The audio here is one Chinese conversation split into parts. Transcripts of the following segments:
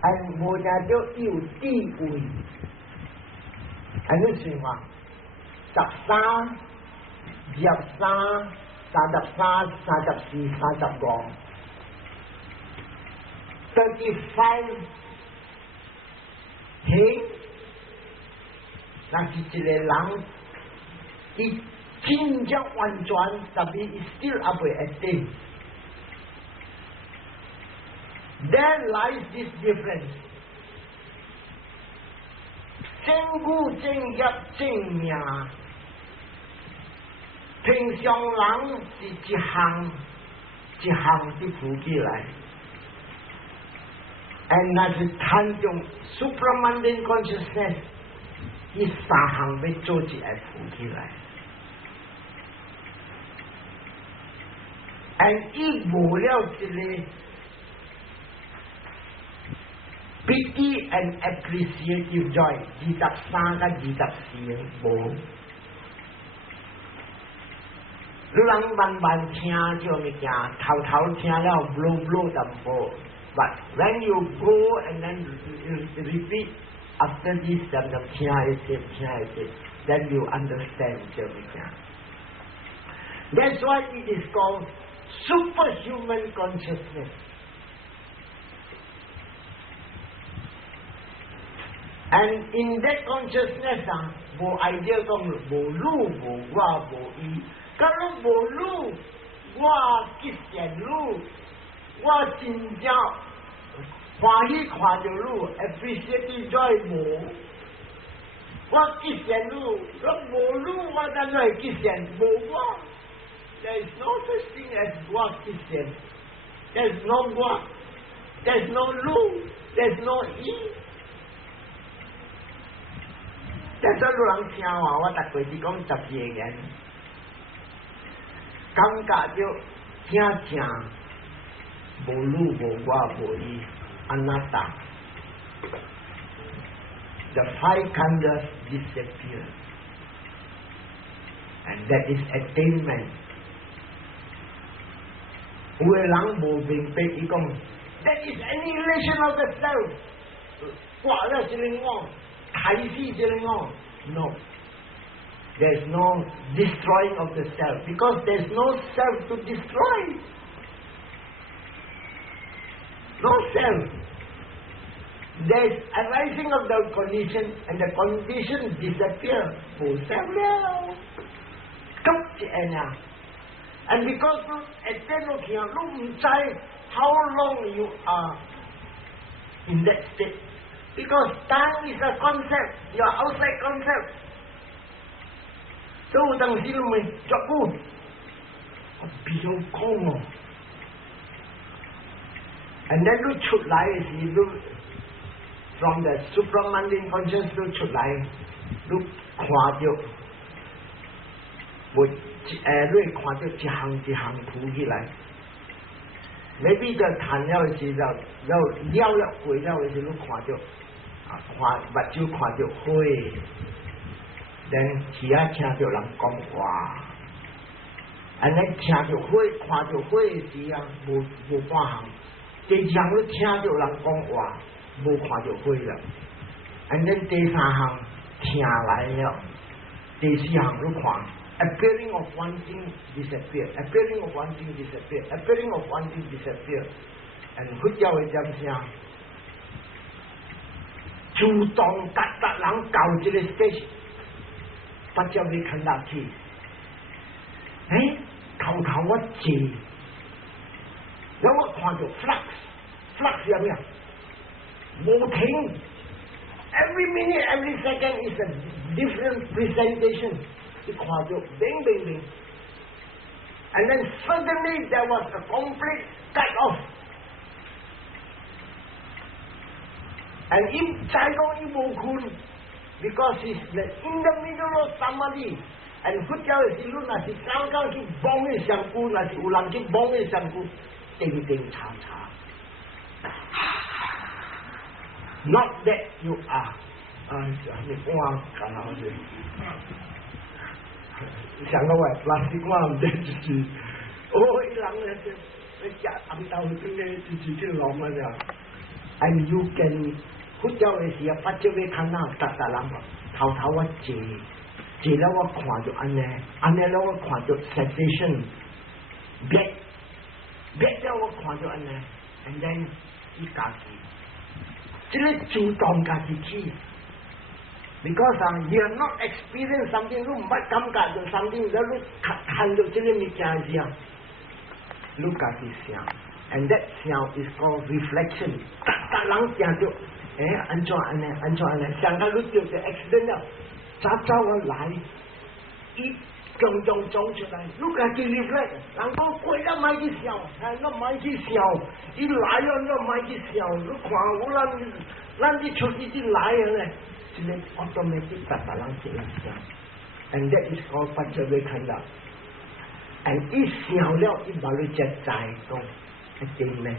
and 无正叫有地位，安尼算话，13、23、33、34、35、35，嘿，那是一个人，伊真正完全，但是伊 still 还未 attain。There lies this difference. 正故正业正命，平常人是一项一项的扶起来，而那是探中 supramundane consciousness， 伊三项要做一下扶起来，而伊无了一个。Pity and appreciative joy， 23跟24无。你人慢慢听这物件，头听了 blow 淡薄。But when you go and then repeat after this， 就听一些，then you understand 这物件。That's why it is called superhuman consciousness。And in that consciousness 无 idea 讲无路无我无伊，假如无路，我极限路，我真正欢喜看到路 ，appreciate joy 无，我极限路，我无路我怎会极限无我 ？There is no such thing as 我极限 ，there's no 我 ，there's no 路 ，there's no 伊。但係有人聽話，我逐個是講12個人，感覺就聽正無路無我無伊，安那達。The 5 khandhas disappear, and that is attainment. 有個人無明白，伊講 that is annihilation of the self， 掛了一個我。No, there's no destroying of the self because there's no self to destroy. No self. There's arising of the condition and the condition disappear. Full self now. And because you how long you are in that state. Because time is a concept, you are outside concept. So, 有當時你咪作古，我比較講哦。And then 你出來嘅時，你 from the supramundane consciousness 你出來，你看到，你看到一項一項鋪起來。Maybe 就談了嘅時就了過了嘅時，你看到。看目睭看到花，then 耳仔聽到人講話，安尼聽到花看到花嘅時無半項，第二項你聽到人講話，無看到花啦，安尼第三項聽來了，第四項你看 appearing of one thing disappear， appearing of one thing disappear， appearing of one thing disappear， and 佛教嘅點聲。主動達人到這個 stage， 不叫你看到去。頭我坐，然後我看到 flux 有咩？無停 ，every minute every second is a different presentation。你看到 bing， and then suddenly there was a complete cut off。And if Chaigo Ibokun, because he's in the middle of samadhi, and Hutjao is ilu nasi kang ki bongi sangku, nasi ulang ki bongi sangku, ting cha. Not that you are. Ni uang kalau je. Sangka wah plastik uang dia cuci. Oh hilang dia. Dia ambil tahu tu dia cuci lama dia. and you can 佛教嘅時候，八隻會看到特特人頭頭我坐了我看到安尼了我看到 cessation， 別了我看到安尼 ，and then 伊家己，即個主動家己去。Because you are not experienced something， 你唔捌感覺到 something， 你看到這個物件嘅時候，你家己想 ，and that sound is called reflection。特人聽到，安怎安尼，想到你著個 accident 了，早我來，伊種出來，你家己 reflect， 人講過了咪去想，你咪去想，伊來了你咪去想，你看有咱啲出去啲來嘅咧。automatic 特人這樣想 and that is called 八隻會看到 and 一想了一把你只在講一定呢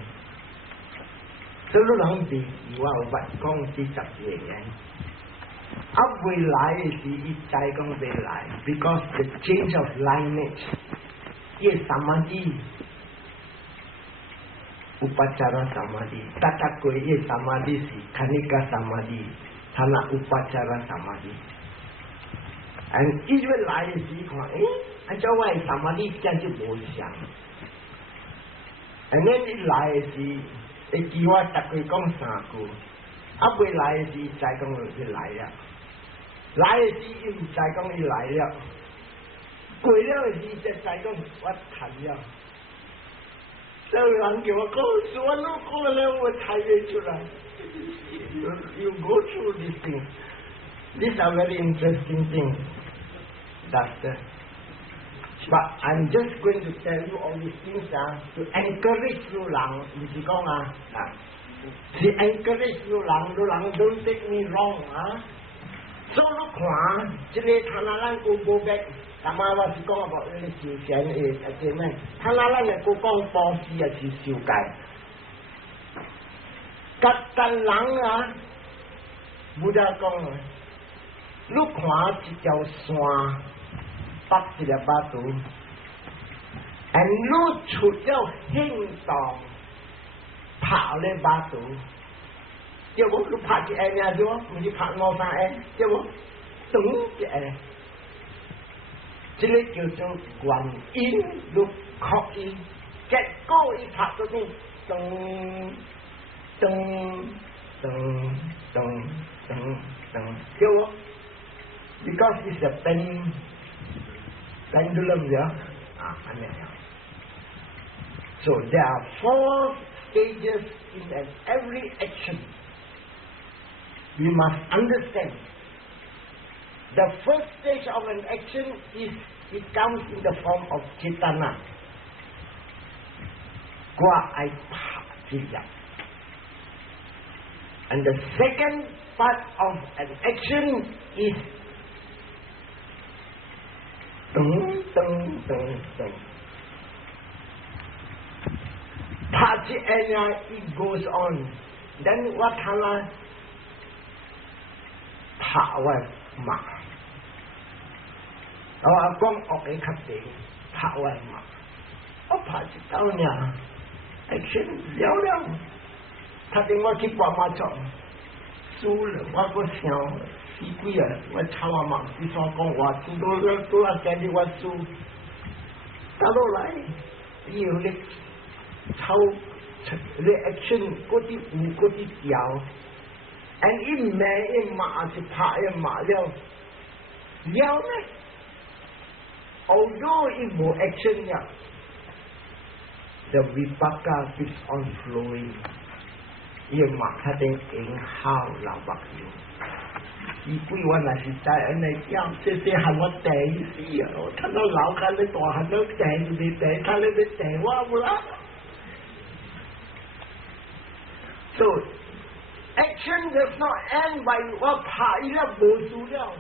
所以人哋如果話講啲十幾年未來嘅時一再講未來 because the change of lineage ये समाधि उपाचारा समाधि तथा कोई ये समाधि सी खनिका समाधि थाना उपाचारा समाधि and 一月來嘅時看按照我嘅 समाधि 這樣就冇想 and then 一來嘅時會叫我逐句講三句未來嘅時再講佢來了來嘅時伊唔再講伊來了過了嘅時再講我談了所以人叫我講說我講了我談唔出來You go through these things. These are very interesting things. But I'm just going to tell you all these things to encourage you 人，唔是講to encourage you 人 don't take me wrong 所以你看，這個他那咱個無別，但係我是講about呢個修仙嘅姐妹，他那咱嘅個講波斯是修戒。吉但人不得講你看一條山北一粒巴肚 and 你出了行動拍咧巴肚對冇？你拍一下咩對冇？唔是拍兩三下對冇？等一下這個叫做原因你確認結果伊拍到你噔Kill because it's a pendulum there. So there are 4 stages in every action. We must understand. The first stage of an action is it comes in the form of cetana. Qua ai pa And the second part of an action is Party area it goes on. Then what hala? Power ma. Our gong okay kapte. Power ma. Oh party down ya. Action liao. 他對我去幫馬場輸了，我個想死鬼啊！我抄阿媽，你所講話輸到阿姐你我輸，到落來要你抄你 action 嗰啲舞嗰啲調 ，and 一罵一罵就拍一罵了，了呢 ？Although 一冇 action 了 ，the vipaka keeps on flowing。伊嘛他哋影好老白油，伊鬼我那是在安尼叫，这喊我第死啊！我看到老看你大汉都第你第，看你第我不啦。So action does not end by 我拍伊了無輸了，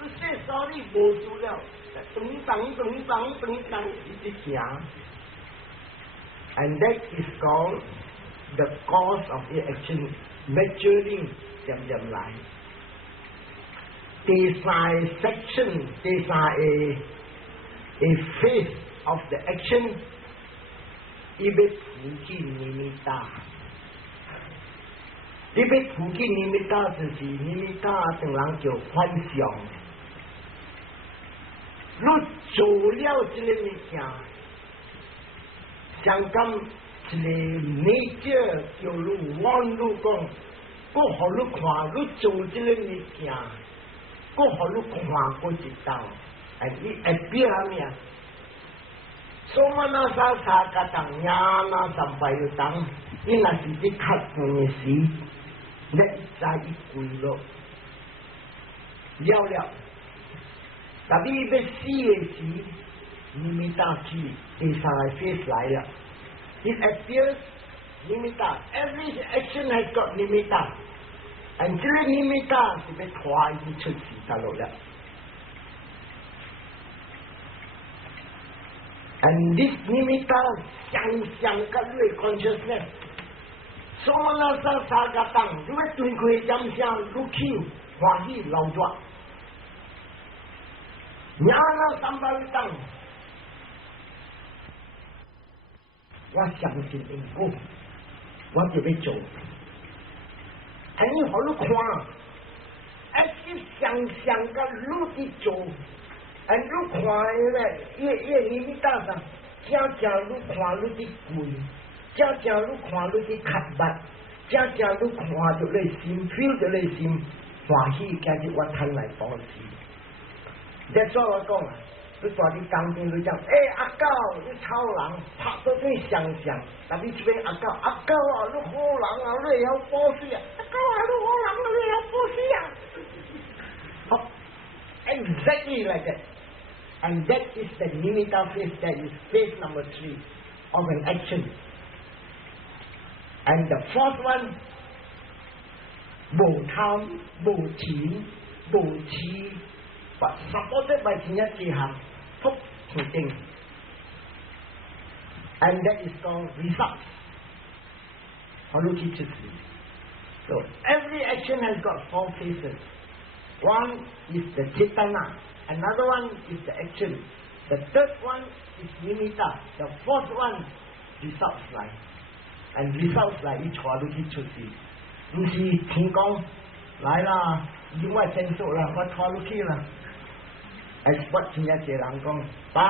你說 sorry 無輸了，等一直行 ，and that is called the cause of the action maturing 漸來。第三 section， 第三a phase of the action， 伊要扶起尼米達。你要附近尼米达就是尼米达等人叫幻想。你做了这个物件，香港一个nature叫你望你讲，我互你看，你做这个物件，我互你看过一道，你会变啥物啊？Somana sa katang yana sampai utang ina sisi kat punya si nek sai kuilo liao liao tapi besi si nimita ki desa face 来了 it appears nimita every action has got nimita and 这个 nimita 是被拖一出去到了 and this nimita 想个类 consciousness 所以那三个当如果对佢怎想 looking 欢喜老抓伢那三个当我相信因果我就要做还你好你看而且想个路的做俺你看咧，越你大上，家你看你的贵，家你看你的刻板，家你看着你心 feel 着你心欢喜，今日我吞来保持。这所以我讲啊，你大啲当兵你讲，阿狗你操人，拍到你想，但你这边阿狗啊，你好人啊，你要保持啊，阿狗啊，你好人啊，你要保持啊。好 ，exactly like that. And that is the nimitta phase, that is phase number 3 of an action. And the fourth one, 無貪、無錢、無痴 but supported by 前一幾項突途徑 and that is called results. So every action has got 4 phases. One is the cetana. Another one is the action. The third one is nimitta. The fourth one, results like. And results like 一撮都去出去。唔是天講來啦，因為成熟啦，我拖落去啦。係不前一隻人講，拜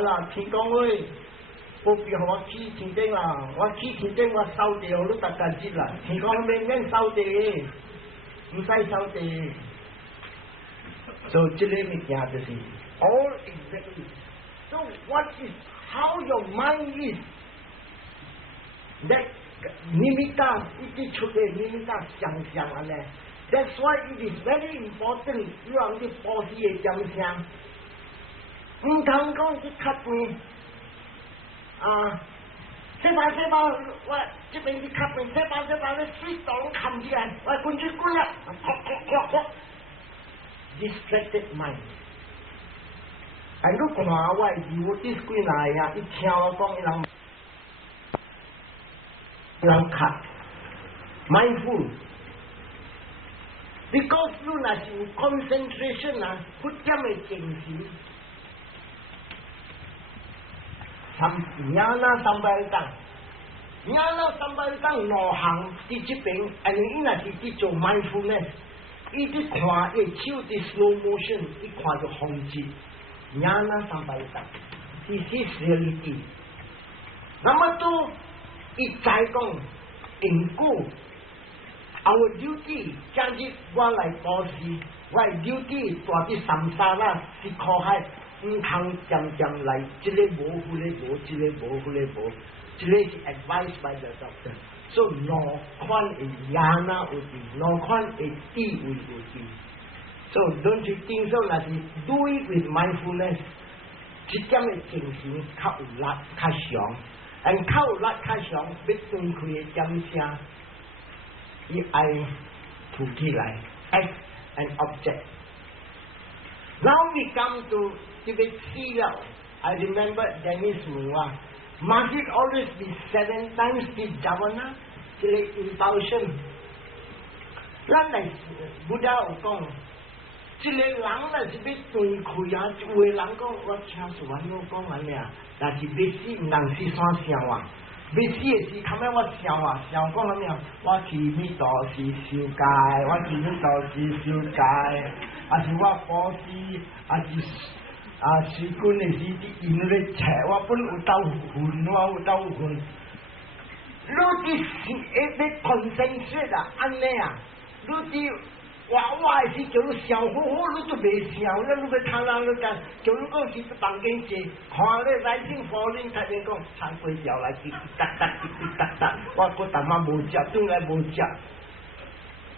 啦，天講喂，不必我去天頂啦，我去天頂我收地我都特價知啦。天講免收地，唔使收地。So 這類物件就是 all exactly. So what is how your mind is that nimitta 一直出嘅 nimitta 想啊呢 That's why it is very important 讓啲波士嘅真相唔通講去吸你這把我這邊去吸你這把你水檔冚住人我滾住滾啦distracted mind 如果我有啲幾耐啊一聽我講人卡 mindful because 你若是 concentration 啊不點嘅靜心伢那三百檔路行喺這邊你若是去做 mindfulness伊啲看伊手啲 slow motion 伊看就控制伢那三百檔 this is reality 那麼都一再講因果 our duty 今日我來保持我係 duty 大啲三沙啦是靠係唔通漸來這個冇嗰個冇這個冇嗰個冇這個是 advised by the doctor so 攞款係伢那有啲攞款係啲會有啲 so don't you think so 那是 do it with mindfulness 這點嘅情形較有力較強and 較有力較強要斷開嘅點聲以愛吐起來 as an object. Now we come to Tibet Sila. I remember Dennis Mua. Must it always be 7 times the Javana? The impulsion. 咱嚟 Buddha 有講，一個人若是要斷開啊，有個人講我聽說我講安尼啊，但是要死唔能死山聲話。要死的时，后尾我想讲什么？我去弥陀寺受戒，我去弥陀寺受戒，还是我保持，还是时军的时啲因咧切，我本有斗魂，我有斗魂。你啲是一個 consensus 啊，安尼啊，你啲。我的是叫你笑好好，你都未笑了，你要看人你讲，叫你讲去房间坐，看你来信佛林太边讲，餐粿条来滴滴答答滴滴答答，我个淡仔无食，转来无食。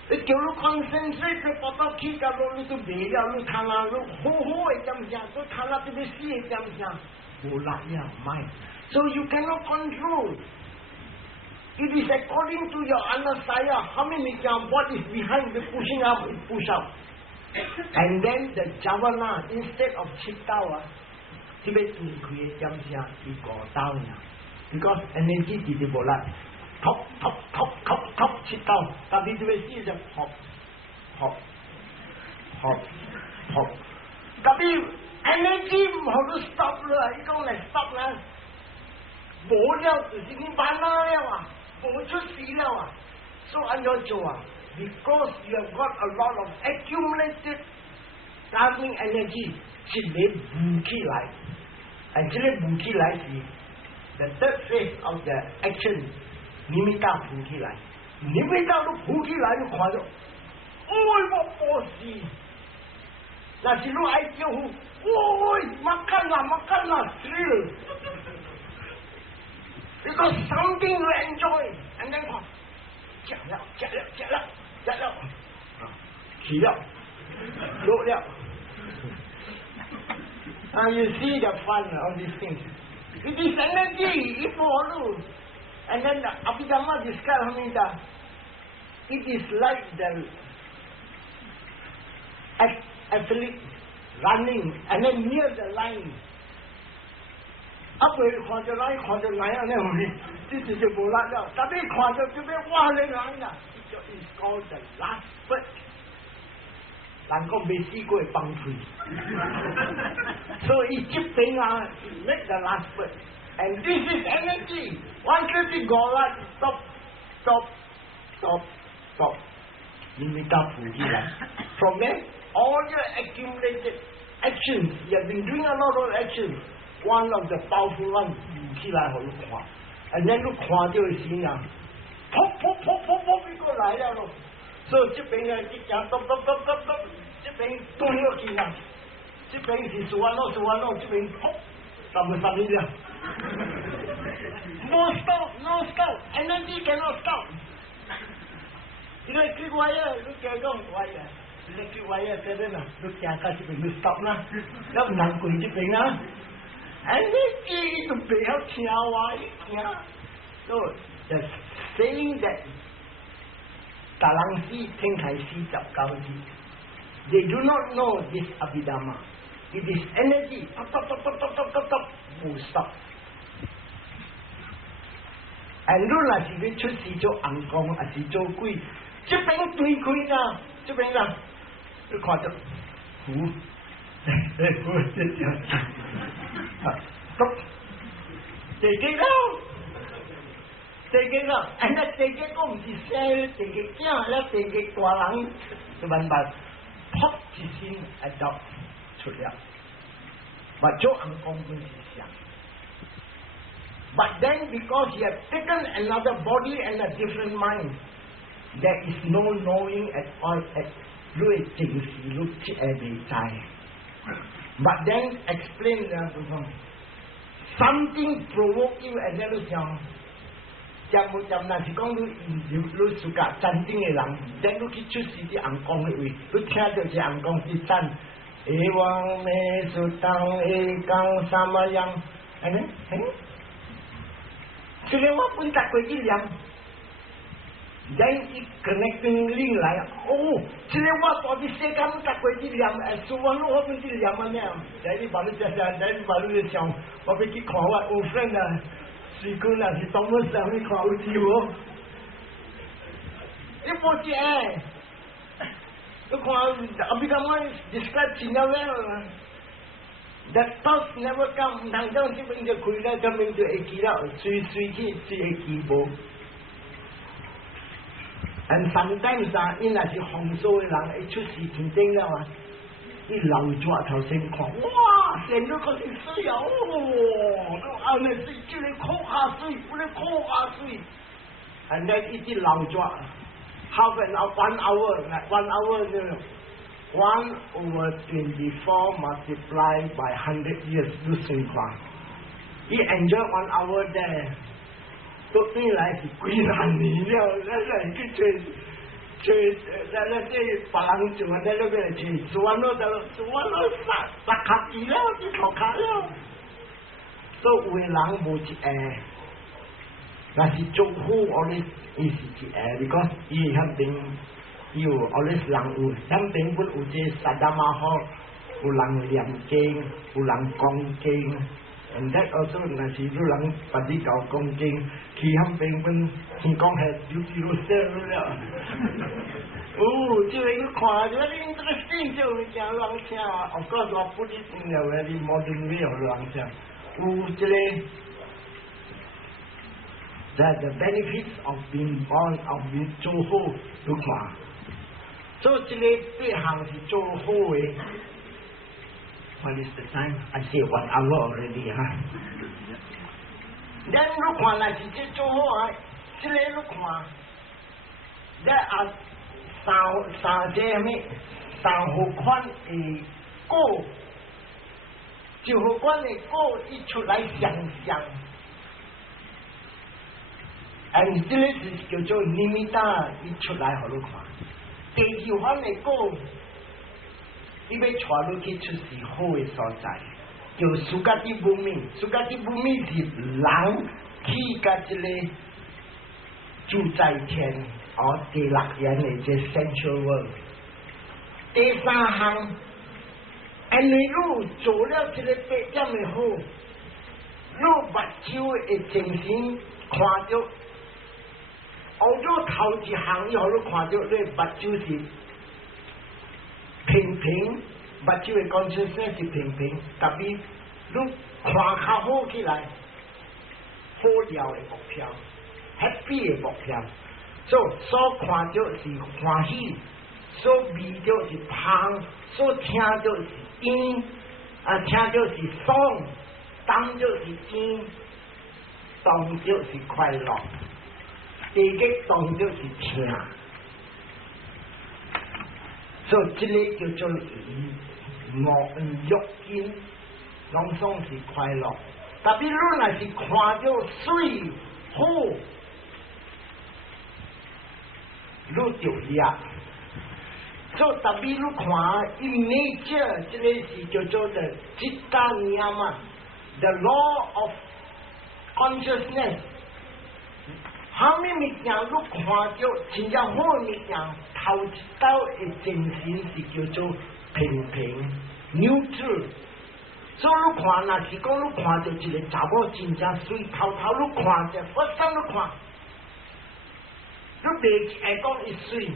你叫你看先生，你跑到去到你都未了，你看人你好好的点声，你看人特别死的点声，无力了，卖。So you cannot control. It is according to your anasaya. How many what is behind the pushing up, it push up. And then the javana, instead of chittawa, Tibet to create jamsya, it go down. Because energy is the bola. Top, chittawa. Tapi Tibet is a hop. Tapi energy how to stop lah? You don't like stop lah. 冇了，就是你办了啊！冇出事了啊！所以按照做啊 ，because you have got a lot of accumulated karmic energy， 是你补起来，而这个补起来是 the third phase of the action， 你咪打补起来，你咪打都补起来就看到，我冇事，那是你爱叫呼，makan lah，死了。Because something you enjoy, and then what? 吃了，落了。You see the fun of these things. It is energy, it follows. And then Abhidhamma describes how many times. It is like the athlete running, and then near the line. 看着来啊！这就无力了。但你看着这边哇你来啦，这就 is called the last spurt。人讲未试过放屁，所以这边啊 make the last spurt。And this is energy. Once you go like stop， 你咪打呼起来。From there, all your accumulated actions, you have been doing a lot of actions。One of the powerful ones 起来好你看，and then 你看到的时啊，噗，你过来了咯。所以这边啊，一行咚，这边咚了去啊，这边是数完咯，这边噗，三米了。No stop，energy cannot stop。Electric wire， 你叫讲 wire。Electric wire 这边啊，你行到这边你 stop 啦，要唔能过这边啊。Energy is 不要听话一听。So the saying that 达人死天台49字 ，they do not know this Abhidhamma. It is energy. Top, 唔 stop. And 你若是要出事做硬工，还是做鬼，这边对开啊，这边啊，你看到虎。我这叫地基咯，人家地基我唔是生地基囝，咧地基大人就慢慢噗一聲一刀出了，或做人講本是想。But then because you have taken another body and a different mind, there is no knowing at all at 你嘅正事你未知。But then explain something provoke you and then 你想，就那是講你自家真正嘅人， then 你去出事啲人講嘅話，你聽到啲人講啲真，往咩數當講什麼樣，係咪？所以我本達過啲人。Then it connecting link 來哦，這個我到底世界唔得過啲念，做完我本啲念啊咩？第一把你想，我俾佢看我 old friend 啊，水管啊是當乜上你看好似喎，你冇知誒？你看阿邊個我 describe 前有咩？ That thoughts never come. 当中这边就开了，这边就会记了，随去就会记无。And sometimes 啊，因那是红烧的人，会出事情顶了啊，伊流抓头先看，哇，成咗个是水啊，哦，都后面水，就嚟哭下水，不嚟哭下水。And then 一直流抓 ，half an hour, 1 hour, like 1 hour 呢。1 over 24 multiplied by 100 years 都算快。He enjoy 1 hour there， 到底来是几难年了，来去吹，那些别人做在那边吹，做完了杀卡子了，你头卡了。所以有的人无一下，那是祝福我哋伊是一下 ，because 伊肯定。有，我哋人有，肯定本有这萨达玛好，有人念经，有人讲经，and that also 那是有人把啲教讲经，佢肯定本先讲系有了。哦，就係要看，就你這個聖就會講人聽啊，我講我不一定有嗰啲 modern way 人聽，有這個。That the benefits of being born of being 做好都看。做这个对行是做好的。What is the time? I say 1 hour already, huh? Then 你看那是这做好啊，这个你看，这啊三这咩三号款的果，就号款的果一出来香香。And 这个是叫做尼米达一出来好你看。第二款的果，你要带落去出是好的所在，叫苏格蒂布米。苏格蒂布米是人去甲这个住在天，第六样的这 central world。第三项，因为你做了这个白点的好，你目睭会精神看到。澳洲头一项以后，你看到你目睭是平平，目睭的consciousness是平平，特别你看较好起来，好料的目标 ，happy 的目标，所看到是欢喜，所味到是香，所听到是音，听到是爽，当到是甜，当到是快乐。第一个动就是听，所以这个叫做肉筋，拢总是快乐。特别你若是看到水好，你就热。所以特别你看nature，这个是叫做的จิตนิยาม ，the law of consciousness。后面物件你看到真正好物件，头一道的精神是叫做平平 neutral。所以你看，若是讲你看到一个查某真正水头头，你看者，我怎你看？你袂会讲伊水，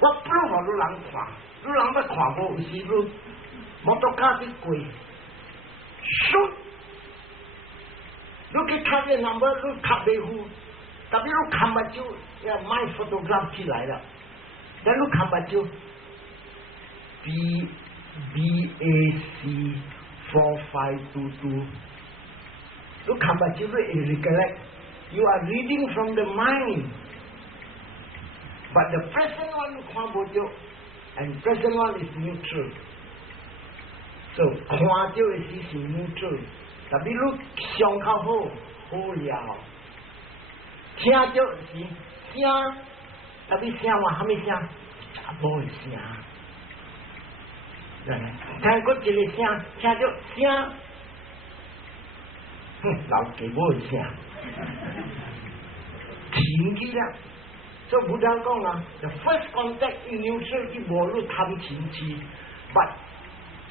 我不互你人看，你人要看无，有时你摩托车去过，咻！你去看个 number， 你看袂赴，特别你看目睭，要买 photograph 起来了，然后你看目睭 BAC 4522，你看目睭你会 recollect，you are reading from the mind，but the present one 你看无到 ，and present one is neutral， so 看到的是 neutral。特别你上较好，好了，听到是声，特别声话，什么声？查某的声，听过一个声，听到声，老家某的声，听起了，所以不当讲啊 ，the first contact in neutral 伊无你贪情痴 ，but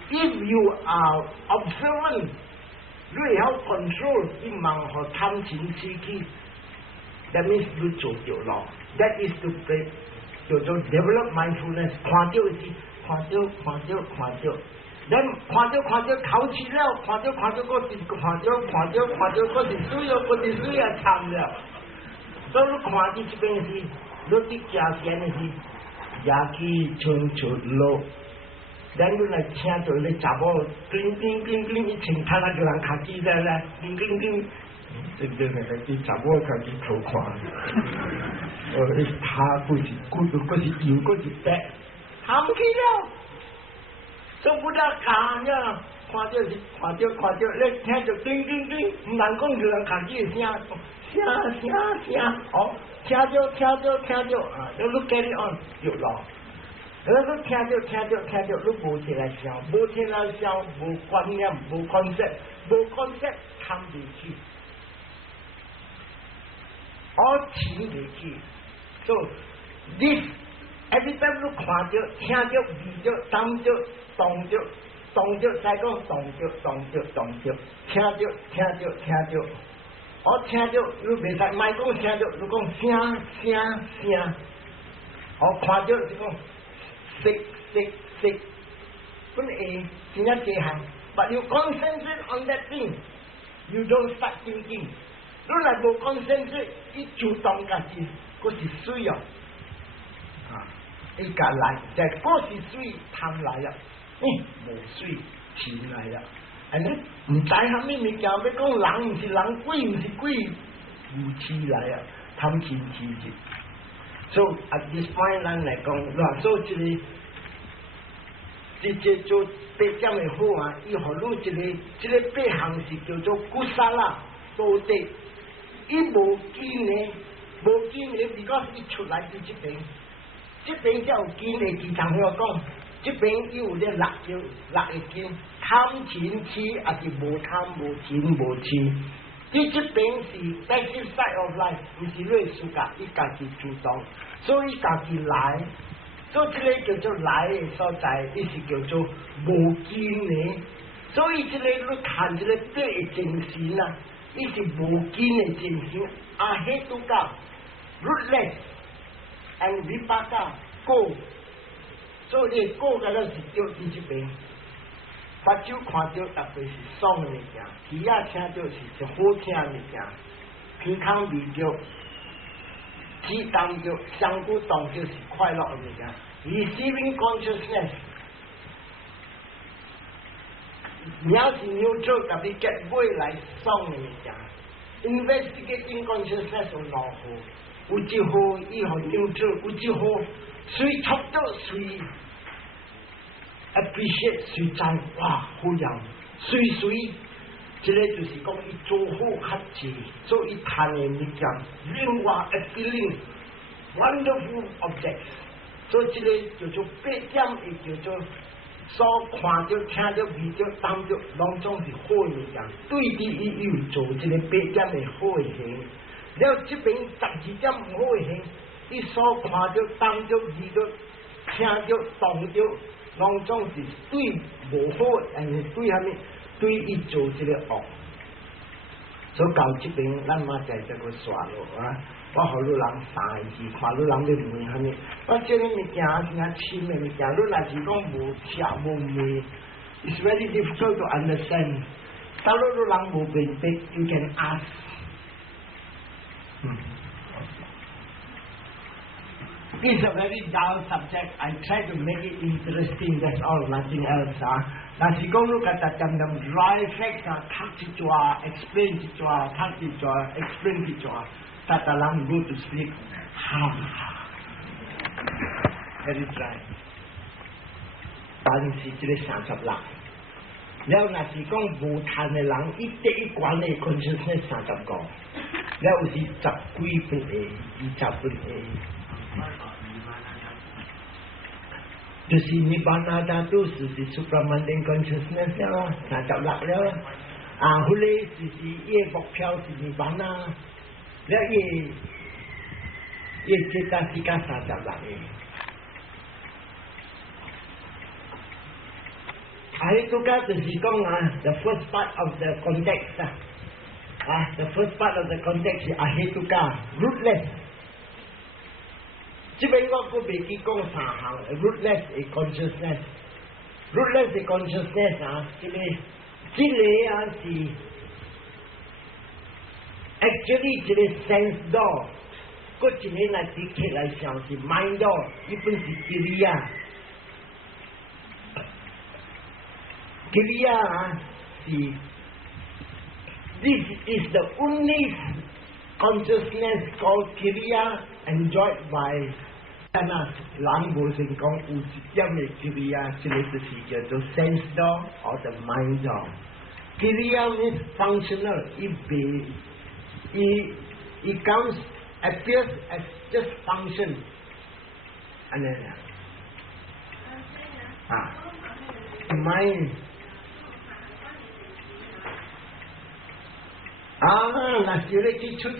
if you are observant。你会晓 control 你盲和贪情痴去 ，that means 你做到咯。That is to play 叫做 develop mindfulness， 看到是看到，咱看着考试了，看着个是看着个是水哦，个是水也惨了。所以看到这边是，你伫家先的是夜气冲出路，咱你来听到你查某叮，一穿他那个人卡机来，叮，真正的去查某卡机偷看，他不是个是油个是白，喊起了。做不到假呀！看到，你听着叮，唔难讲就人开机声，哦，听着啊，你 look at it on 就咯，你听着，你无起来笑，无观念，无 concept 看不起，我听不起， so this every time 你看着、听着、闻着、当着。动着，再讲动着，听着，我听着，你袂使卖讲听着，你讲声，我看着就讲食，本会真正济项 ，but you concentrate on that thing, you don't start thinking. 你若无 concentrate， 伊主动家己，嗰是水哦，伊家来，就嗰是水通来了。无水钱来了，唔知虾米物件，要讲人唔是人，鬼唔是鬼，无钱来啊，贪钱钱钱。So at this point 咱来讲，所以这做八点的好啊，伊互你这个八项是叫做古沙啦，到底伊无见呢，because 伊出来伫这边才有见的，经常我讲。这边有咧6个金，贪钱痴，也是无贪无钱无痴。你这边是 passive side of life， 唔是类似噶，伊家己主动，所以家己来，所以这个叫做来的所在，伊是叫做无金的。所以这个你看这个八的精神啊，伊是无金的精神，阿黑都讲 rootless and vipaka go。所以个个都是叫伫这边，目睭看到特别是爽的物件，耳仔听到是一好听的物件，鼻孔味着，体感着，香菇动就是快乐的物件。Receiving consciousness， 你要是neutral，特别 get 未来爽的物件。Investigating consciousness 有两好，有一好伊互 neutral， 有一好。谁触到谁 appreciate 谁在哇好样，谁这个就是讲伊做好较济，做伊谈的物件，另外 appealing wonderful objects， 所以这个叫做八点，伊叫做所看着、听着、味着、当着，拢总是好的物件。对伫伊有做这个八点的好的行，了这边12点唔好的行。你所看着、当着、闻着、听着、动着，拢总是对无好，对虾米？对伊做这个恶。所以到这边，咱嘛在这个刷路啊，我互你人3个字，看你人要问虾米？我这个物件是啊深的物件，你若是讲无吃无问 ，it's very difficult to understand。假如你人无明白 ，you can ask。It's a very dull subject. I try to make it interesting. That's all, nothing else. 但是讲你甲逐点点 dry facts 读一抓 ，explain 一抓，读一抓 ，explain 一抓，逐人 go to sleep. Very dry. 但是这个36，了若是讲无谈的人，一第一关的 consciousness 30个，了有是10几分的，20分的。就是Nibbana dhatu是 supramundane consciousness 了，36了。后来就是伊目标是Nibbana，了伊这搭是加36的。itu kan the first part of the context the first part of the context is ahetuka rootless 这边我个未记讲3项 rootless 的 consciousness rootless consciousness 啊，这个啊是 actually 这个 sense door， 嗰一个来直起来想是 mind door， 一本是吉利亚，吉利亚啊是 this is the only consciousness called Kriya enjoyed by 人無成講有一點嘅 Kriya， 這個就是叫做 sense door or the mind door。Kriya means functional， it comes appears as just function， 安尼啊，mind。那是咧去出事，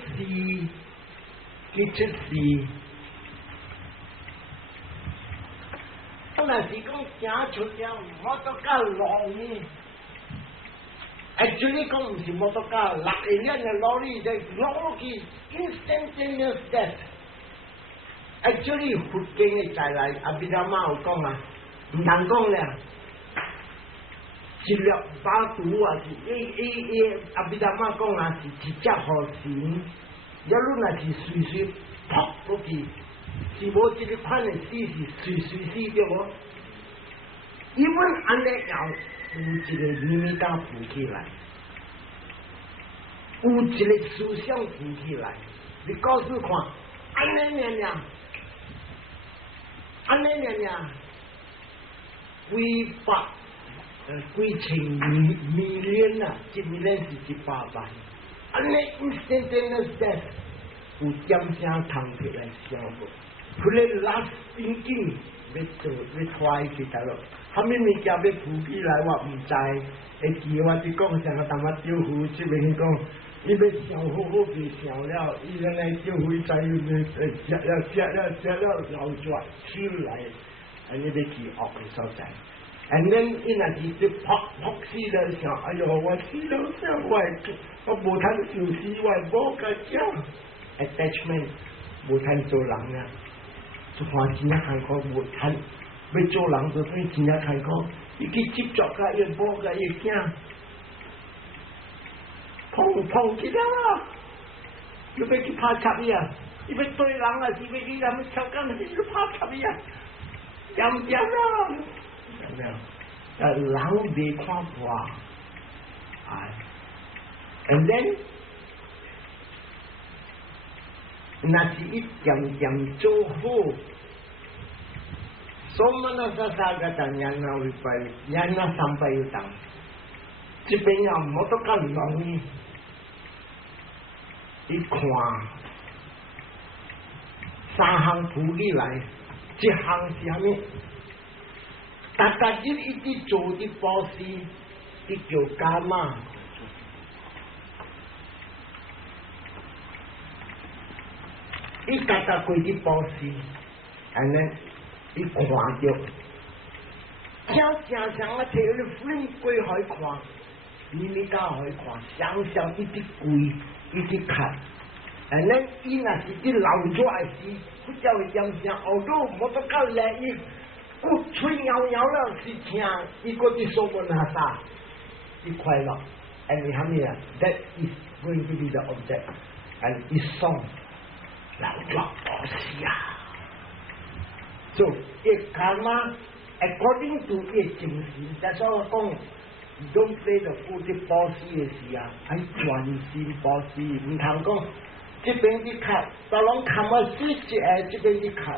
那是講行出了摩托車路呢？actually 講唔是摩托車，6年嘅羅哩就攞去 instantaneous death。actually 佛經嘅再來，阿毗達摩有講啊，唔通講咧。一粒巴毒啊，是阿毗達摩講啊，是一隻河神，一路那是隨撲過去，是無這個款嘅死是隨死對無？伊本安尼有一個尼米達浮起來，有一個思想浮起來，你告訴看，安尼樣，幾千million啊，1 million 是100萬，安尼 instantaneous death 有點聲通起來想無？佢咧 last thinking 要拖去大陸，啥物物件要浮起來我唔知，會記我只講上個淡仔招呼，即邊講，伊要想好未想了，伊原來招呼再食了老絕起來，安尼要去惡嘅所在。And then 伊若是就撲死了想，哎呦我死了想我無通就死我無個講 attachment 無通做人啊，就看真係艱苦無通，要做人就對真係艱苦，伊去接觸甲伊無甲伊囝，碰起了啊，要去拍插伊啊，伊要對人啊，是要伊咁抽筋，你要拍插伊啊，掂啊！有沒有？人未看破，and then 那是一點做好，所以那啥個當然那會拜，人那三拜要當，這邊又冇得咁容易，一看三行浮起來，一行是啥物？大日一直做啲波斯，啲叫伽馬，伊大過啲波斯，安尼伊看着，正常啊，摕嗰啲 film 過海看，你家海看，想一直跪，一直看，安尼伊若是啲流咗嘅事，佢就會點聲，後頭冇得夠叻伊。我吹搖了是聽，伊個啲說文下啥，伊快樂 ，and 係咩啊 ？That is going to be the object, and this song 流咗波斯啊。So 一看嘛 ，according to 一精神，就所以講 ，don't play the fool 啲波斯嘅事啊，係專心波斯，唔通講這邊啲卡，就攏看我死誒，這邊啲卡，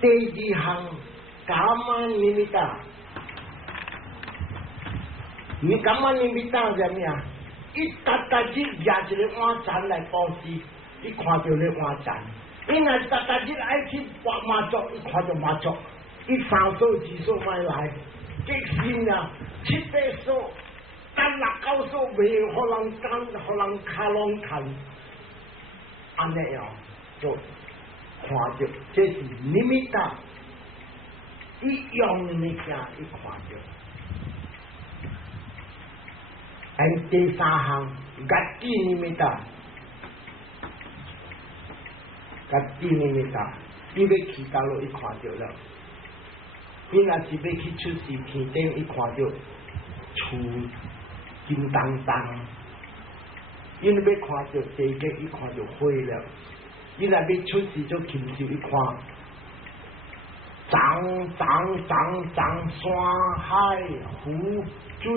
第二行。伽馬尼米達，你伽馬尼米達係咩啊？一搭子壓一個碗盞來波斯，你看到你碗盞，伊若搭子愛去畫麻雀，伊看到麻雀，伊3數2數買來，激死啊！7、8數，但6、9數未互人講，互人卡攏看，安尼樣就看到，這是尼米達。一樣物件一看着，而第三項，格基尼米達，伊要去大陸一看着了，伊若是要去出事，天顶伊看到厝金当当，伊若要看到地基，伊看到火了。伊若要出事就禽兽，伊看山海湖水，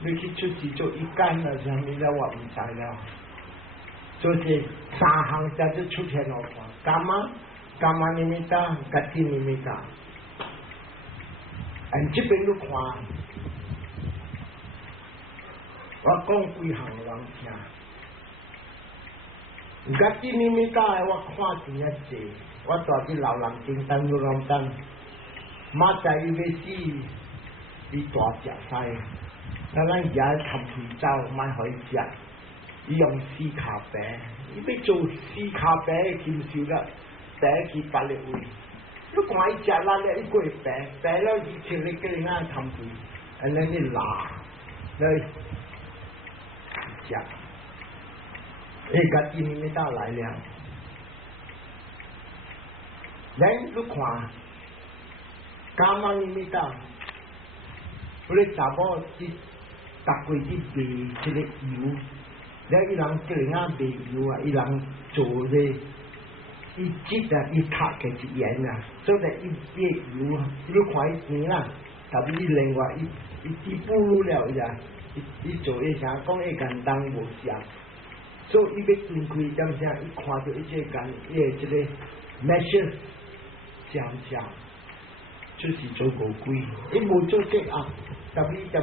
要去出事就一干了，啥物了我唔知了。就是三项才就出现了看，伽马尼米达、嘎提尼米达。这边你看，我讲几项人听。嘎提尼米达我看真一济，我住伫老人町等老人等，马仔伊要死，伊大食屎，咱爷贪肥皂，莫互伊食。伊用死卡白，伊要做死卡白的禽兽啦，白去别个位。你看伊食力了，伊过白了，伊穿咧叫人家贪肥，安尼你拉，来食。家己你咪到来了，咱你看，伽马你咪到，我哋查某去搭过去卖这个油。了，伊人叫人家卖油啊，伊人做咧，伊积啊，伊塌嘅一盐啊，所以伊卖油啊，你看伊钱啦，但是伊另外伊补入了呀，伊做迄啥讲迄简单无啥，所以伊要分开点啥，伊看到伊这间伊的这个 measure 上，就是做无贵，伊无做这啊，但是伊点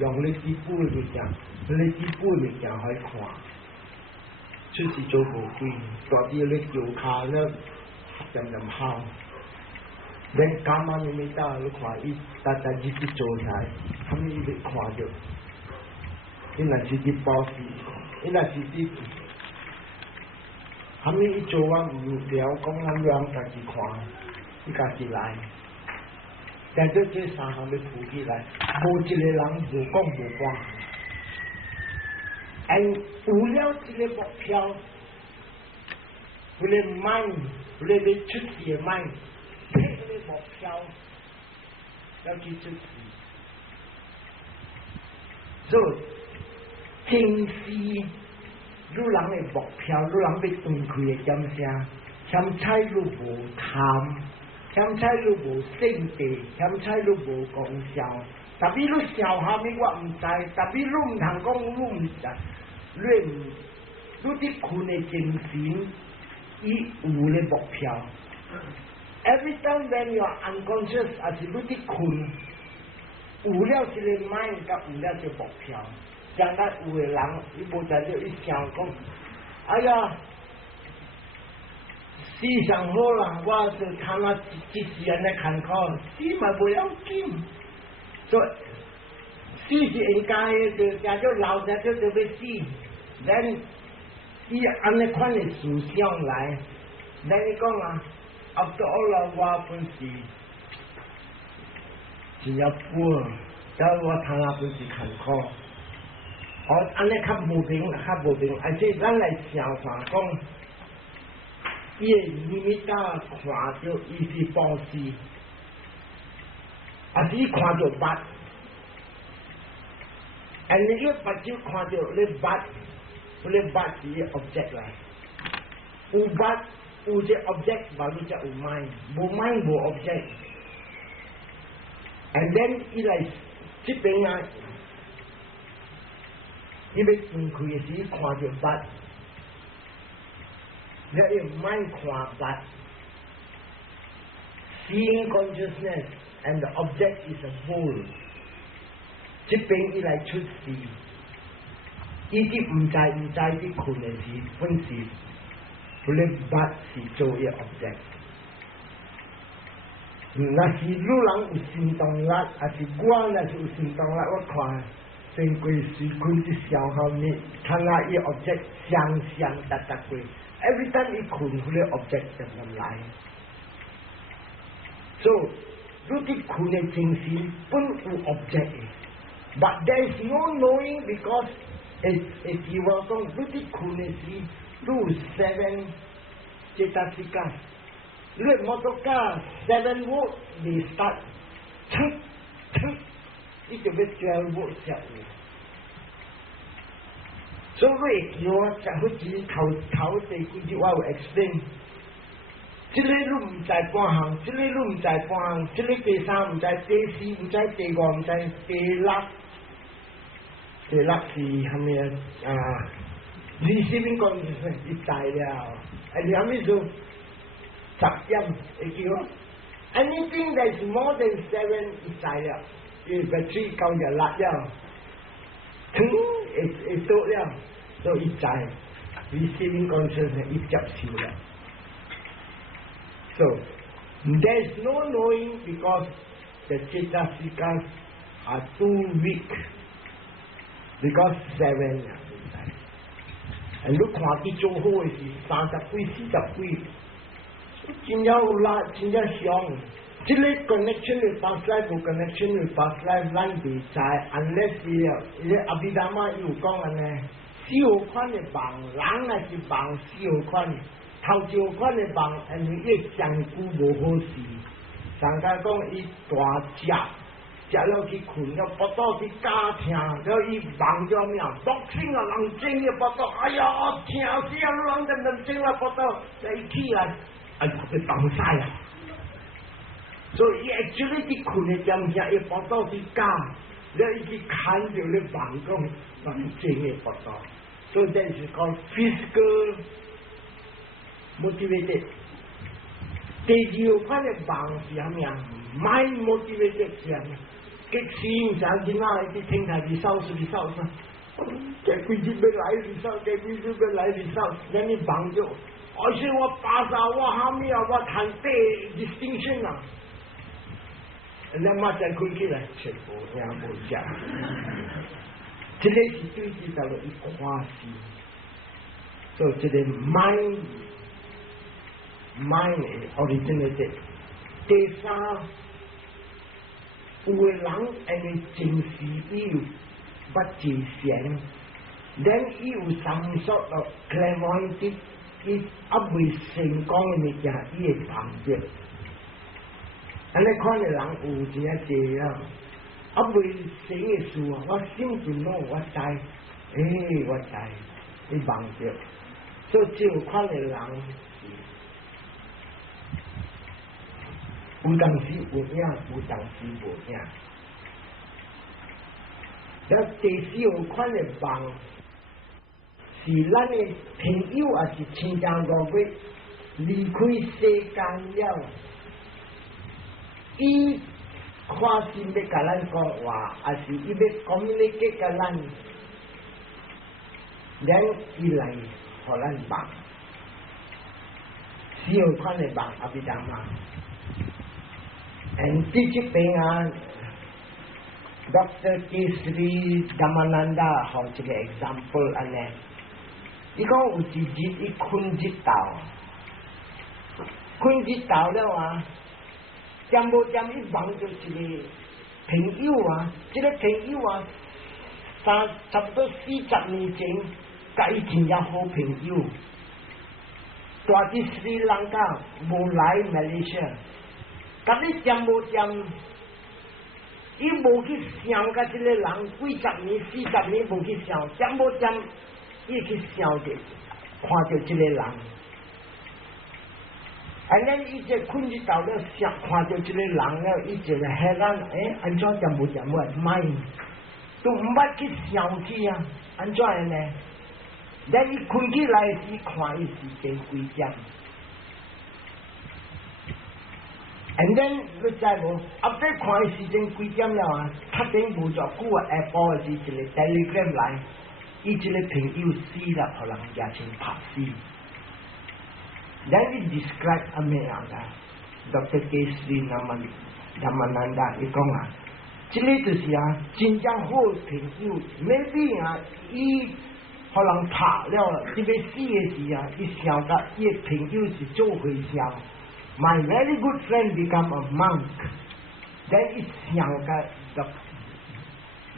用咧底补的物件。你基本物件可以看，就是做无贵，大啲咧油卡咧点好。连伽马尼米达你看伊日去做起来，他们伊会看着，伊若是去报时，伊若是去，他们伊做完唔了，讲咱让家己看，伊家己来。但係这三项要扶起来，无一个人无讲无讲。有了这个目标，为了卖，为了出事的卖，这个目标要去出事，所以正是女人的目标，女人要断开的点啥？嫌菜路无贪，嫌菜路无圣地，嫌菜路无功效。特别你笑下面我唔知，特别你唔通讲你唔知。你啲困嘅精神，伊有咧目标。Every time when you are unconscious， 還是你啲困，有了一個 mind， 甲有了一個目標。將來有嘅人，伊無在咗，伊想講，哎呀，死上好啦，我就貪啊一時安尼坎坷，死嘛不要緊，所以死是應該嘅，就成咗老咗就要死。咱以安尼款嘅思想來，咱你講啊 ，after all 我本是真有苦，但我睇下本是坎坷，我安尼較無平，而且咱來想法講，伊嘅尼米達看到伊是報時，啊是伊看到捌，而你個目睭看到你捌。我哋捌是個 object 嚟，有捌有隻 object， baru 才有 mind， 無 mind 無 object。And then 伊來這邊啊，伊要分開嘅時看到捌，你用 mind 看捌。Seeing consciousness and the object is a whole。這邊伊來出事。伊啲唔知啲困嘅事，本是佢哋捌是做嘅 object。若是女人有心動力，還是我若是有心動力，我看成過時困啲小後面，睇下伊 object 相搭過。Every time 伊困，佢哋 object 就咁來。So，你啲困嘅精神本有 object 嘅 ，but there is no knowing because if you are going to do the kunesi, do 7 cetasikas, Look, motor car, 7 volt, they start. It will be 12 volt. So, wait, you want to explain. 这个路唔知半行，这个路唔知半行，这个第三唔知第四唔知第五唔知第六，第六是虾米啊？receiving condition 一知了，你虾米做10點會記喎 ？Anything that is more than 7一知了，因為 battery 夠就辣了，會到了，都一知 receiving condition 一接受了。So, there is no knowing because the Cetasikas are too weak. Because 7. And look what it is, 30幾40幾，真有辣，真有香。這個 connection with past life 無 connection with past life 咱袂知 ，unless 伊阿毗達摩有講安尼，小款的夢，人也是夢小款。頭少款的夢，因為伊上久無好事，上家講伊大食了去困了，腹肚去加疼，了伊夢咗咩？毒性啊，人整嘅腹肚，哎呀，疼死啊！人點整啊腹肚？伊起來，哎呀，佢放曬啊！所以伊 actually 去困嘅點聲，伊腹肚去加，了伊去看到咧夢講人整嘅腹肚，所以這是講 physical motivated。第二款嘅夢是啥物啊 ？mind motivated 是啥物？激死上囡仔去聽下啲收數，嘅幾日要來啲收，嘅幾日要來啲收，人哋夢咗，而且我巴薩我啥物啊，我談第 distinction 啊，你馬上開起來，全部也冇食。這個是對治到了一塊事，所以這個 mind originated。第三，有個人因為正視伊有不自善 ，then 伊有 some sort of clairvoyance， 伊一未成功嘅物件，伊會碰着。安尼款嘅人有真係濟啊！一未成嘅事啊，我心就攞我知，我知，你碰着，所以這款嘅人。有當時有影，有當時無影。了第四款嘅夢，是咱嘅朋友也是親像如果離開世間了，伊開心要甲咱講話，也是伊要communicate甲咱，然伊來互咱夢。四款嘅夢阿毗達摩。And teach pengan Dr. Kesri Dhammananda 好這個 example 安尼，伊講有一日伊困日頭，了啊，點無點伊夢到一個朋友啊，這個朋友啊，差不多40年前，甲伊真正好朋友，住喺斯里蘭卡，無來馬來西亞。咁你點無點？伊無去想甲即個人幾十年、40年無去想，點無點？伊去想着，看着即個人。安尼伊就困日頭了，想看着即個人了，伊就係咱安怎點無點？我mind都毋捌去想起啊，安怎樣呢？但伊困起來時看伊時間幾點？ And then 你知無？後尾看時間幾點了啊？確定無咗久啊 ，Apple 是一個 Telegram 來，伊一個朋友死了，互人家先拍死。Then he describe 阿咩啊？Dr. Kesri Dhammananda 伊講啊，這個就是啊，真正好朋友 ，maybe 啊，伊互人拍了，特別死嘅時啊，伊想甲伊嘅朋友是做回想。 My very good friend become a monk. Then it's Sangha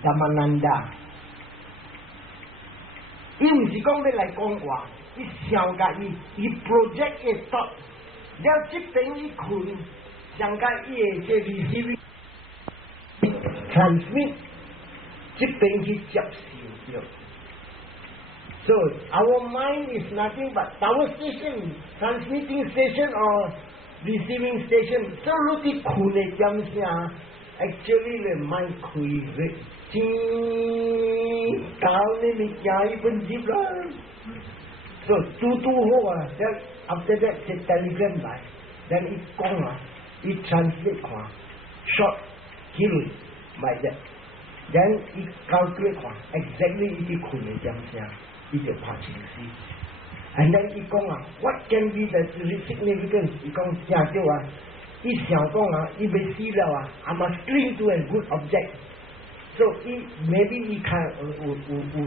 Dhammananda. 伊唔是講要來講話，伊想甲伊 project 嘅 thought 了这边一困，上加伊个这 receiving transmit 这边去接受着。So our mind is nothing but power station, transmitting station or receiving station. So lu di khune jam sia actually the mind create. Cao ni mi jai pun jip lah. So tu ho ah. Then after that the telegram by. Then it kong ah, it translate kwa short hill like that. Then it calculate kwa exactly it khune jam sia. It's a potency. And then he講啊 what can be the significance? 他講正少啊，他想講啊，他被死了啊 I must cling to a good object. So maybe he can 有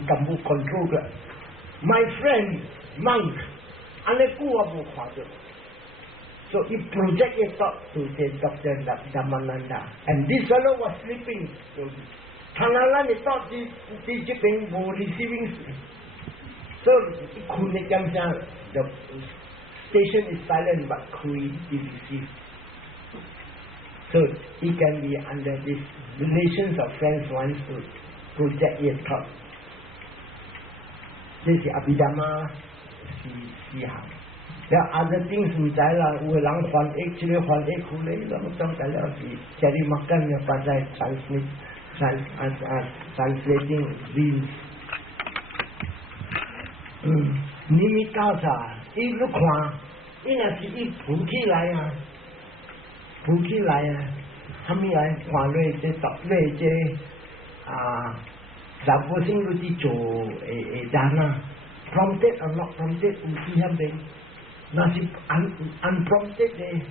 淡薄 control 嘅。My friend monk， 安尼久我冇看到。So he project it up to the Dr. Dhammananda. And this fellow was sleeping. So 唐蘭蘭你到底這邊冇 receiving。So, the station is silent but Kui is received. So, it can be under this relations of friends wants to project your thought. This is Abhidhamma Siha. There are other things in Thailand, ulang Juan actually Juan Ekule, cari makan yang pasal translating dreams. Nimitta一路看，伊若是伊浮起来啊，浮起来啊，他们来看落这读落这啊，查甫生都去做单啊 ，prompted or not prompted 有时遐边，那是 unprompted 的，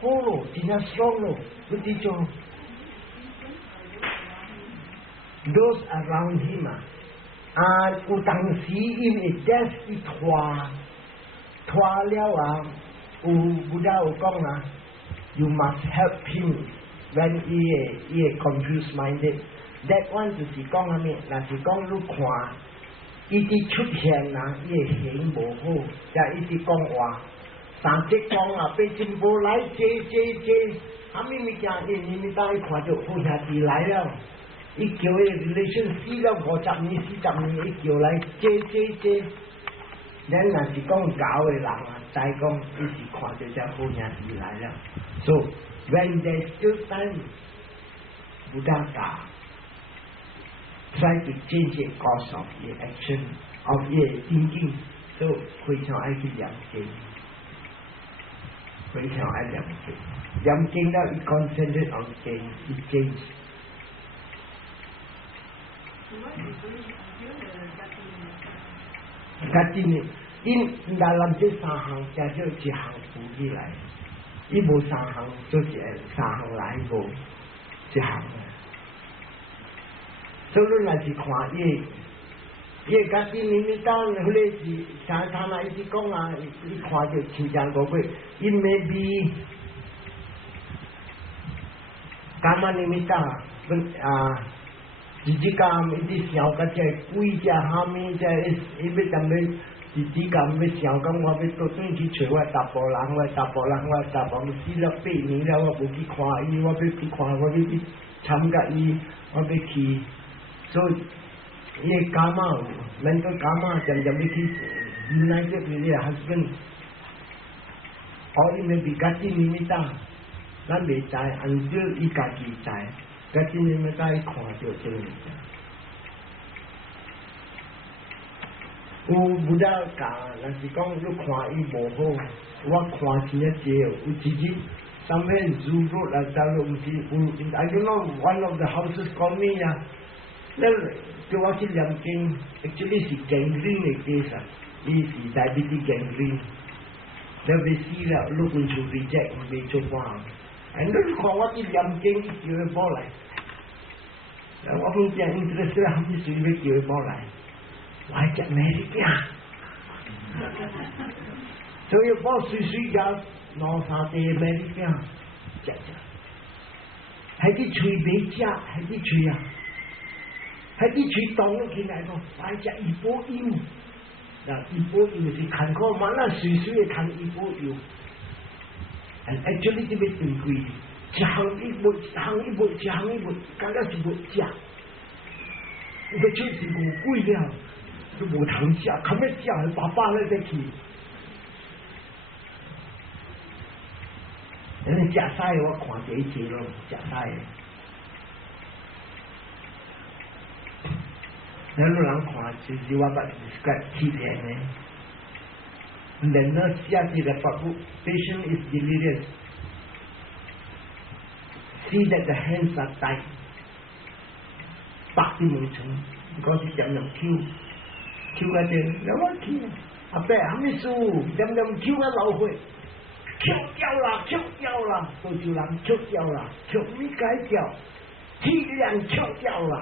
好咯，真正爽咯，不去做 ，those around him 啊。有当时因为 death 一拖了啊，有不知有讲啊 ，you must help him when he confused minded。that one 就是讲啥物？若是讲你看，伊伫出现啊，伊个形无好，才一直讲话，三节讲啊，被进步来接，啥物物件你们当伊看到好兄弟来了。伊叫伊 relation 死了50年、40年，伊叫来接，咱若是讲搞的人啊，知讲伊是看到只好兄弟来了。So when there's still time, Buddha try to change the course of the action of the thinking. So 非常爱去念经，非常爱念经，念经了伊 concentrate on 经，伊 change。Katini, in dalam je sahang jadi je hang puji lai. Ibu sahang tu je sahang lai bo je hang. Selalu lagi kuat ye katini ni tahu boleh si saya tanah itu kong ah, ini kuat je cincang kowe. It may be kama ni minta jika ini siapa kata kui jah kami jah ini tambah jika kami siapa kami tu ni cuba tapolang, mesti lebih ni lah, pergi kuah ini, pergi kuah, pergi camkan ini, pergi so ye kama, mental kama jam pergi united with your husband, or ini berkati minta, dan bercai until ikati cai. Kati ni mereka ikut dia cerita. Budak kan, nanti kau lu kuat ibu ho, wak kuat sini je, uji sampai zoo road atau mesti. I don't know, one of the houses call me ya. Lalu tu waktu king, actually si gangrene ni kisah, si diabetes gangrene. Dah besi lah, lu pun reject, mencoba. And lu kau waktu king you boleh. 我们讲 interest 啦，你随便叫佢冇嚟，我係隻美嘅，所以我隨就攞三地美嘅，隻，喺啲嘴尾隻，喺啲嘴啊，喺啲嘴當咗起來個，我係隻一波油，嗱一波油是看過嘛，那隨嘅看一波油， And actually 这边珍贵，一行一物，一行一物，一行一物，刚刚是物食，你个就是无贵了，都无通食，看要食，爸爸咧在去。你食晒我看第一次咯，食晒。有人看就是我把 describe 起嚟呢。The nurse said to the patient is delirious. See that the hands are tight. 白啲冇重，嗰時點樣跳嗰隻，有乜跳？阿伯係咪數？點跳啊流血，跳掉啦，到就人跳掉啦，跳唔解掉，體量跳掉啦。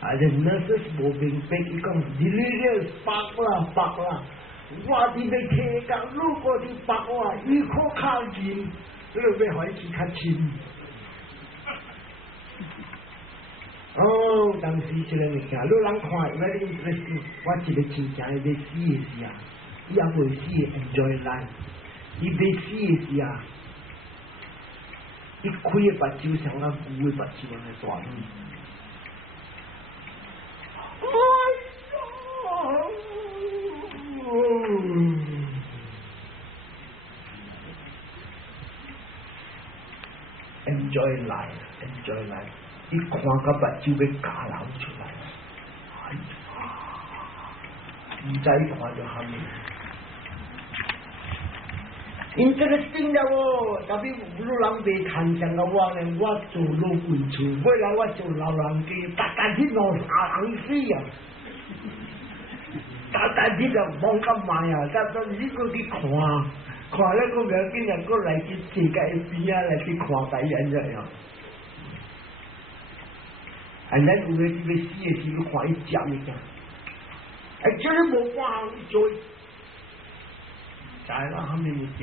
The nurses 冇明白，佢講 delirious 白啦。我哋被鐵架路過啲白話，一個靠近，你都俾海氣較近。哦，當時出來物件，你人看 very interesting。我一個親戚要死嘅時啊，伊也未死 enjoy life。伊要死嘅時啊，伊開嘅目睭像個牛嘅目睭安尼大耳。Enjoy life。一看個目睭要假流出來，唔知看就喊咩 ？Interesting 啦喎，特別有人未看上嘅話咧，我做老官處，未來我做老人家，大啲攞下硬死啊！大啲就冇咁買啊，但係呢個啲看咧個兩邊人個嚟啲世界邊啊嚟啲看第人啫樣。And then 有啲要死嘅時，要看一隻物件，actually 冇法去做，就係啦，後面物件。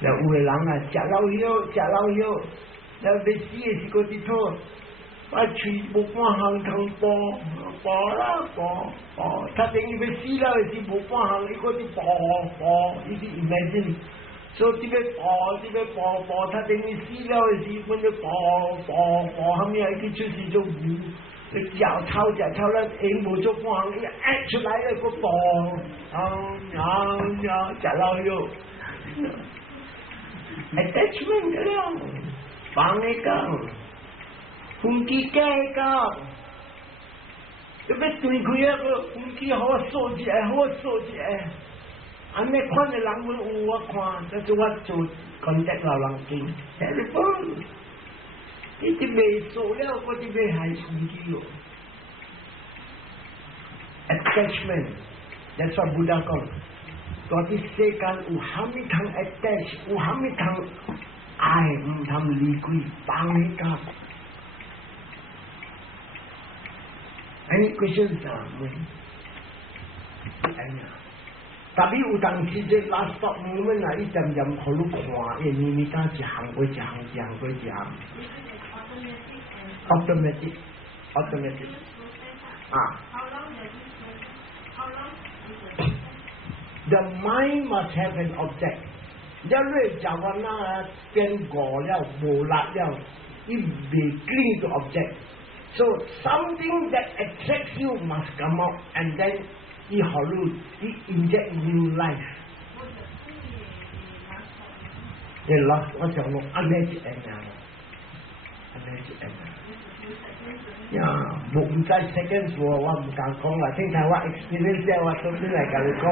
有嘅人啊，食老藥，有要死嘅時嗰啲拖。我全部半行通播啦，他等於要死啦，是冇半行，你嗰啲播，呢啲 imagine，所以啲播，他等於死啦，是本就播，後面係佢出事就唔，你嚼抄啦，影冇咗半行，一出來了個播，食老藥 ，attachment 嘅啦，放你講。風機機個，要對佢個風機好掃起來，安尼看嘅人會有我看，但是我做 contact 老人經 telephone， 呢啲未做了，嗰啲未係風機喎 ，attachment，that's what Buddha 講，嗰啲世間有蝦米通 attach， 有蝦米通愛，唔通離開，放你個。Any questions 啊？tapi 有當時這 last stop moment 啊，一點點好路看，你當一行過一行。automatic 啊。The mind must have an object。一類就話那變過了無力了，伊未 cling to object。So something that attracts you must come out, and then he inject new life. The last one is alleged yeah, 唔知 seconds 我唔敢講啦，聽睇我 experience 啫，我做啲嚟同你講。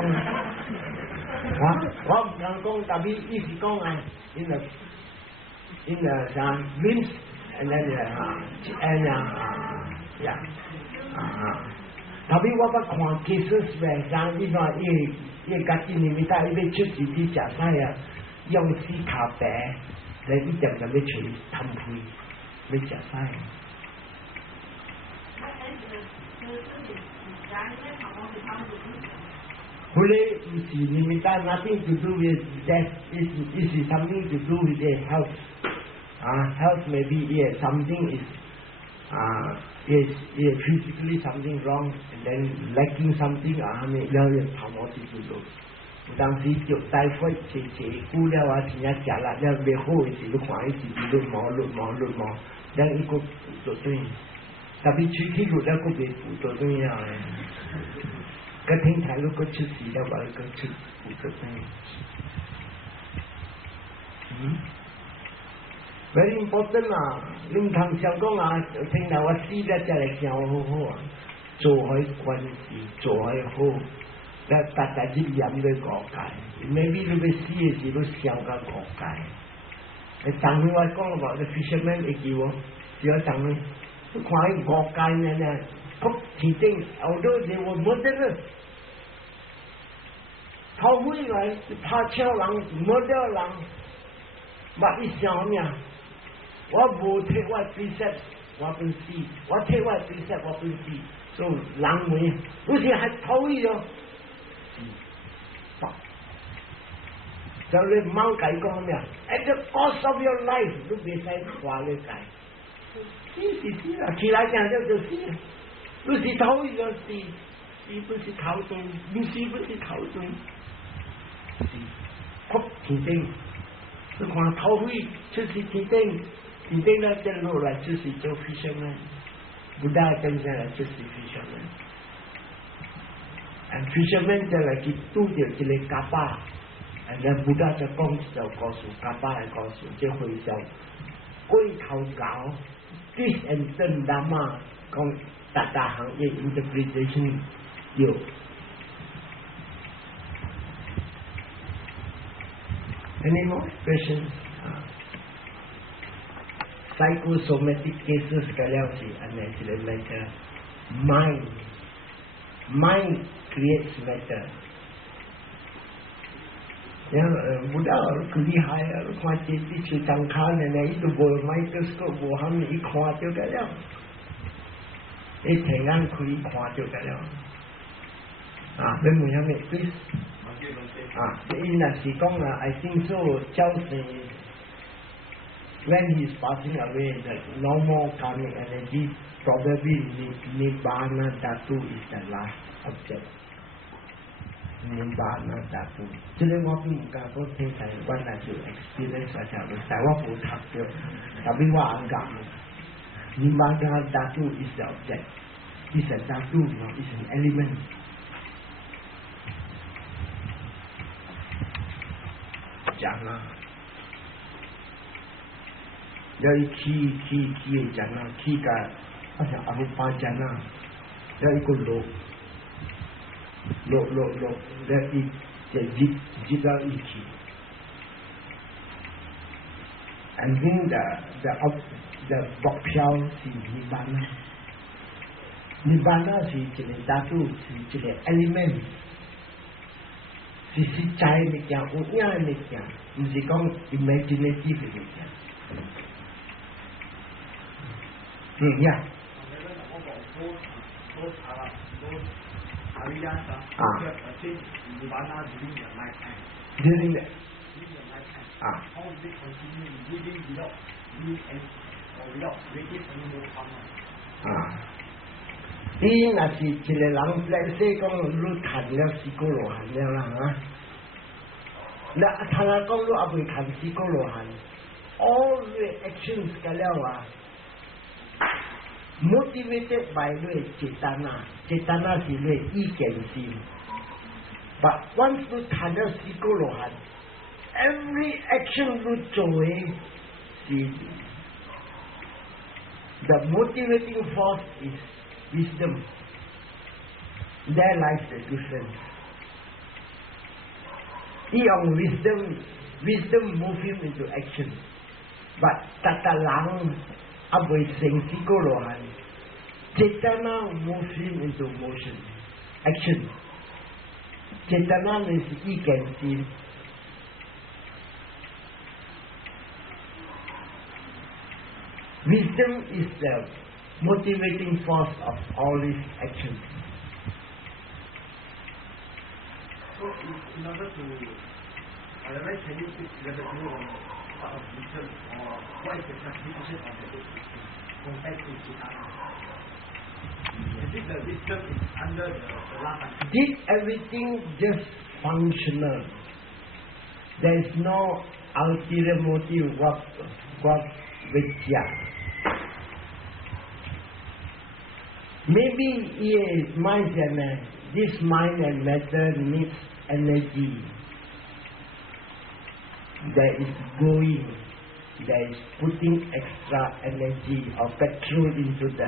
我唔敢講，特別意思講啊 ，in the dreams and then yeah，特別我不看 cases 嘅，像呢個伊家己裡面帶伊要出事啲食晒啊，用死卡白，嚟一點就要取貪配，要食晒。Really, limited nothing to do with death. This is something to do with the health. Health maybe something is is physically something wrong, and then lacking something,แล้วทำอะไรที่สุด当时就大夫切估了钱也吃了，แล้วไม่好時都看一時都冇，แล้ว一個做對，特別出去路แล้วก็ไม่做對啊，ก็聽睇路ก็出事แล้ว話ก็出做對。very important 啊！你唔通想講啊，聽到我死了再嚟教好好啊，做開關係，做開好，แล้ว大家ยึดย้ำด้วยกอไก่ไม่มีรู้ไป死嘅時都想個กอไก่ไอ้จังว่า講話 the fisherman 一句喎，只有จัง咧，佢看喺กอไก่เนี่ยพบที定although they were murderer 偷回來怕搶人 murder 人，乜一想咩？我冇睇我 precept 我本事，我睇我 precept 我本事，所以人為，有時係偷去咯。就你唔啱計講咩啊 ？At the cost of your life 都別使話你計，死啦！起來講就死，不是偷去就死，是不是偷東？不是偷東，是哭天定。你看偷去就是天定，天定咧就落來就是做 fisherman， 不大正常嚟就是 fisherman。And fisherman 就嚟去拄着一個蛤巴。and then Buddha 就講就告訴甲巴係告訴即係回想龜頭搞 twist and turn Dharma 講大行業 interpretation 有 any more questions psychosomatic cases 嘅了是安尼一個 matter mind creates matter Buddha 佢厲害啊！看這啲處當卡呢，伊都無 microscope 無喊伊看就得了，伊平安開看就得了。啊，你問下咩？啊，伊若是講啦 I think so 教授 when he is passing away the normal karmic energy probably Nibbana Dhatu is the last object。Nibbana Dhatu 即係我都唔敢講聽台灣嚟做 experience 或者但我冇讀咗，特別我唔敢。Nibbana Dhatu is the object. It's a dhatu, no? It's an element. 講啦，有氣嘅講啦，氣嘅好似阿魯巴講啦，有一個路。แล้วอีจะจิตเราอีกที and then the บอกเพียวสีนิบานะสีจะเป็นธาตุสีจะเป็น element สีจิตใจไม่เกี่ยวอุญญาณไม่เกี่ยวมันจะ講 imaginative ไม่เกี่ยวเนี่ยNibbana during the lifetime. During the lifetime. How do they continue living without doing any or without making any more karma? 伊若是一個人，let's say 講你談了四個羅漢了啦嚇，那他講你阿未談四個羅漢 ，all the actions 嘅了啊。motivated by ด้วยเจตนา是ด้วย意見心 but once you 談到四個羅漢 every action you 做嘅是 the motivating force is wisdom there lies the difference 伊用 wisdom move him into action but 但係人阿未成四個羅漢 Cetana moves him into motion, action. Cetana means he can see. Wisdom is the motivating force of all these actions. So, in order to, otherwise, can you please let us know on part of wisdom or what is the classification of the eight wisdom compared to Cetana? The wisdom is under the last one. Did everything just functional. There is no ulterior motive what vidya. Maybe yes, mind and this mind and matter needs energy. There is going, there is putting extra energy or petrol into that.